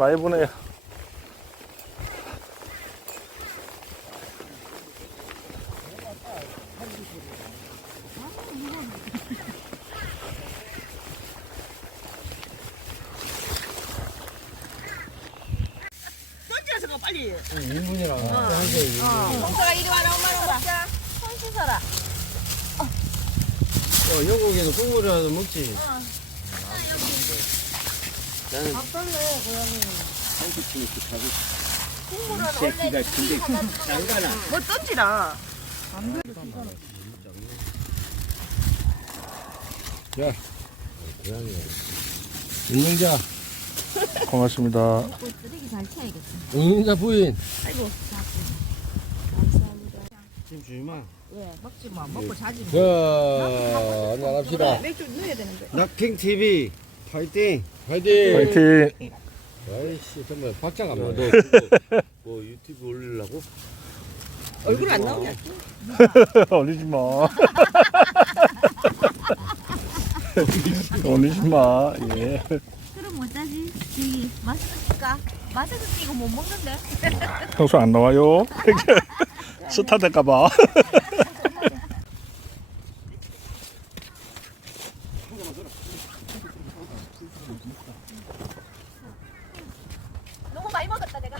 많이. 던져서 빨리. 1분이라 봉사가 이리 와라 엄마랑 먹자. 손 씻어라. 어, 영국에는 국물이라도 먹지. 나는 국물은 원래 장가나. 뭐 던지라. 은영자, 고맙습니다. 쓰레기 잘 치야겠다. 은영자 부인. 아이고. 지금 주지마. 예, 먹지 뭐. 먹고 자지 뭐. 자, 안녕합시다. 맥주 넣어야 되는데. 낙행 TV 파이팅. 파이팅. 화이팅! 아이씨 정말 박자가 안 맞아. 뭐 유튜브 올리려고? 얼굴 안 나오냐? 올리지 마. 올리지 마. 예. 그럼 뭐짜지? 저기 마스크 쓸까? 마스크 끼고 못 먹는데? 평소 안 나와요. 스타 될까봐. 너무 많이 먹었다 내가.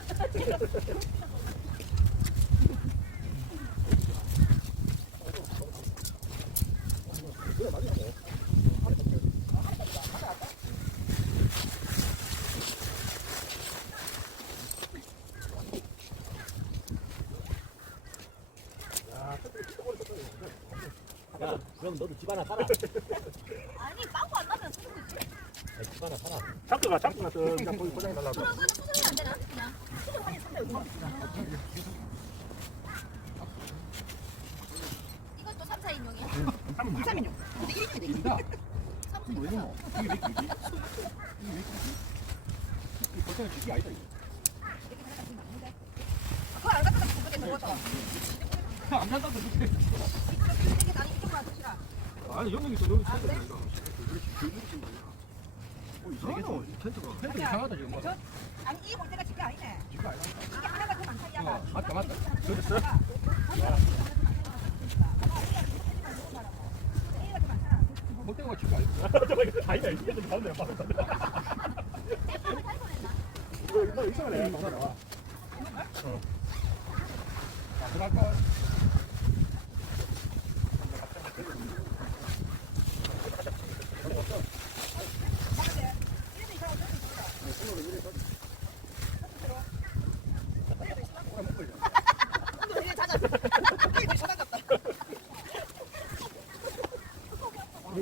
그럼 너도 집 하나 사라. 아니 빵꾸 안 나면 쓰는 거지. 집 하나 사라. 잠깐만, 잠깐만. 그냥 거기 포장해 달라고. 그러면 수정이 안 되나? 그냥. 수정 한이 쓴다 이거. 이것도 3, 4인용이야? 3인용. 근데 1인용이 되겠다. 3, 4인용. 그거 안 갖다 놔. 그게. 이게 드시라. 아니 영국이 또 여기 텐트가 이거. 이상하다. 텐트가 텐트 이상하다 지금. 저, 아니 이 볼때가 지가 아니네. 이게 하나가 더 많다 이야가. 맞다 맞다. 못 때가 지금 아니고. 하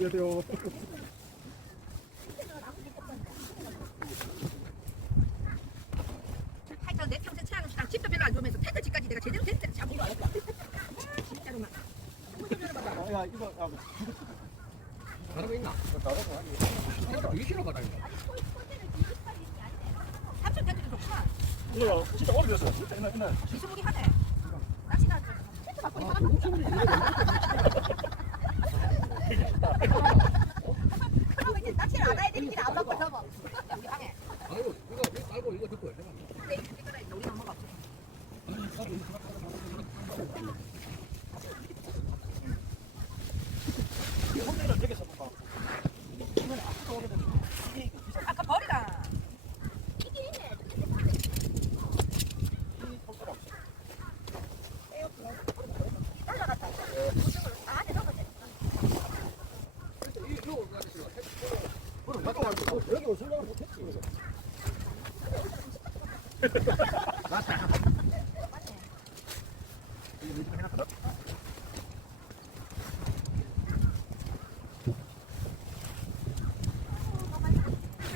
여튼 내 평생 최악은 시랑 집도 별로 안 좋으면서 텐트 집까지 내가 제대로 텐트를 잡은 거 알았어. 진짜로만. 야 이거 야 다른 거 있나? 텐트 되게 싫어 이거. 삼촌 텐트도 좋구나. 이거 진짜 오래됐어. 진짜 옛날, 옛날. 미수무기 하네. 낚시나 텐트 갖고 있어. 그러면 이제 낚시를 안 해야 되니까 안 받고 있어. 우리 방에. 아이고 이거 듣고. 근데 우리만 먹어. 아까 머리가 올라갔다. 무슨을 안에 넣어서 여기 올 생각을 못했지.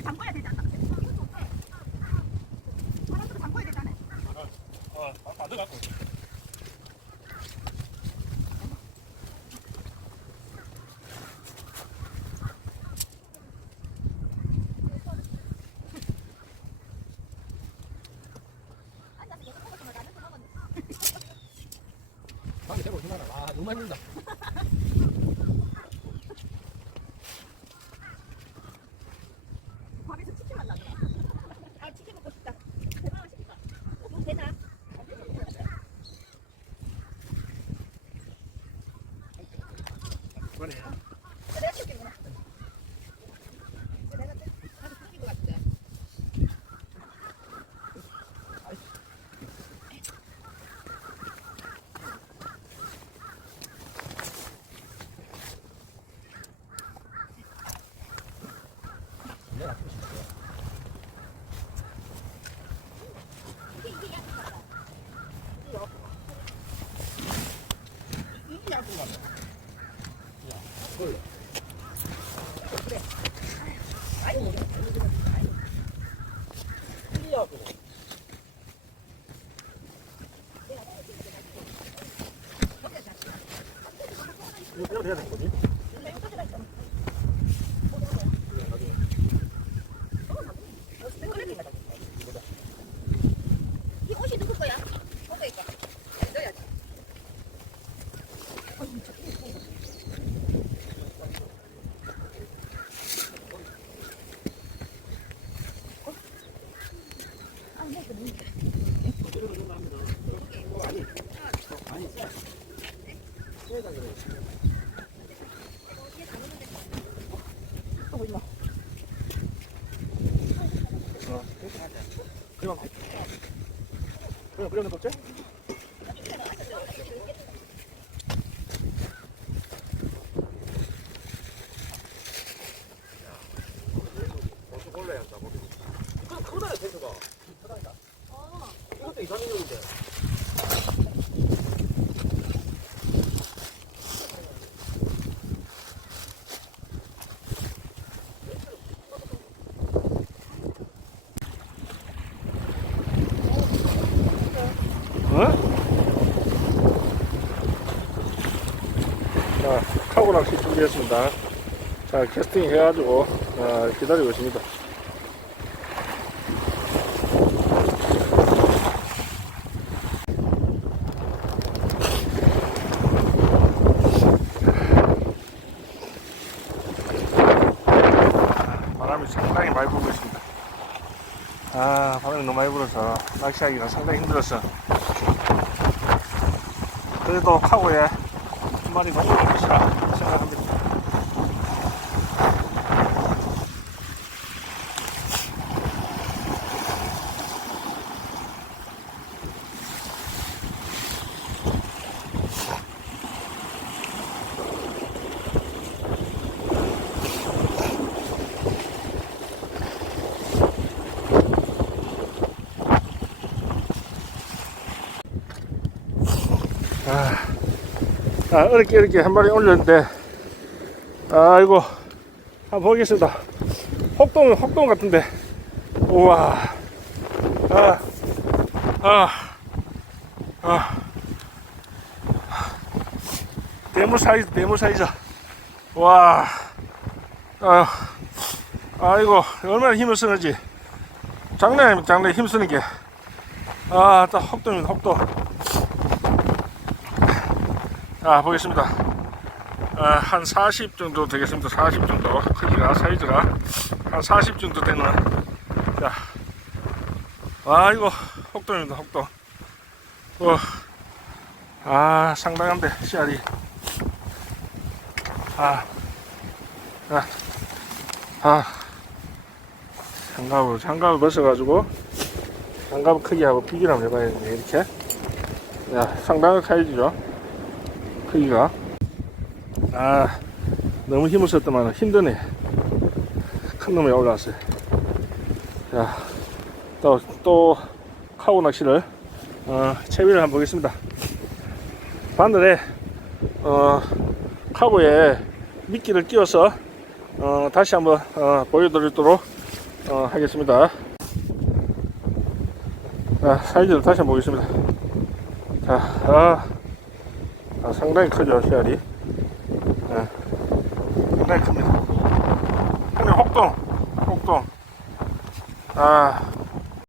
담궈야 되잖아. 사람들은 담궈야 되잖아. 아, 받아갖고. 방에 대고 준다. 이거 그냥 해야 되는 거지? 이 옷이 누구 거야? 오빠 이거. 넣어야지. 그냥 넣었지? 그럼 크다야 텐트가. 이것도 이상인데. 어? 자, 카고 낚시 준비했습니다. 자, 캐스팅 해가지고 아, 기다리고 있습니다. 바람이 상당히 많이 불고 있습니다. 아, 바람이 너무 많이 불어서 낚시하기가 상당히 힘들었어. 그래도 카고에 한 오를 것이라 생각합니다. 아, 어렵게 어렵게 한 마리 올렸는데, 아이고, 한번 보겠습니다. 혹동, 혹동 같은데, 우와, 아, 아, 아, 대물 사이즈, 대물 사이즈. 와, 아, 아이고, 얼마나 힘을 쓰는지. 장난 장난 힘 쓰는 게. 아, 딱 혹동입니다, 혹동. 아 보겠습니다. 아, 한 40 정도 되겠습니다. 40 정도 크기가 사이즈가 한 40 정도 되는 자, 아 이거 혹동입니다. 혹동. 어, 아 상당한데 씨알이. 아, 아, 아, 장갑을 장갑을 벗어가지고 장갑 크기하고 비교를 한번 해봐야겠네 이렇게. 야 상당한 사이즈죠. 크기가? 아 너무 힘을 썼더만 힘드네. 큰 놈이 올라왔어요 자또 또 카고 낚시를 어, 채비를 한번 보겠습니다. 바늘에 어, 카고에 미끼를 끼워서 어, 다시 한번 어, 보여드리도록 어, 하겠습니다. 자 사이즈를 다시 한번 보겠습니다. 자 아, 아, 상당히 크죠, 씨알이. 예. 상당히 큽니다. 형님, 혹동, 혹동. 아,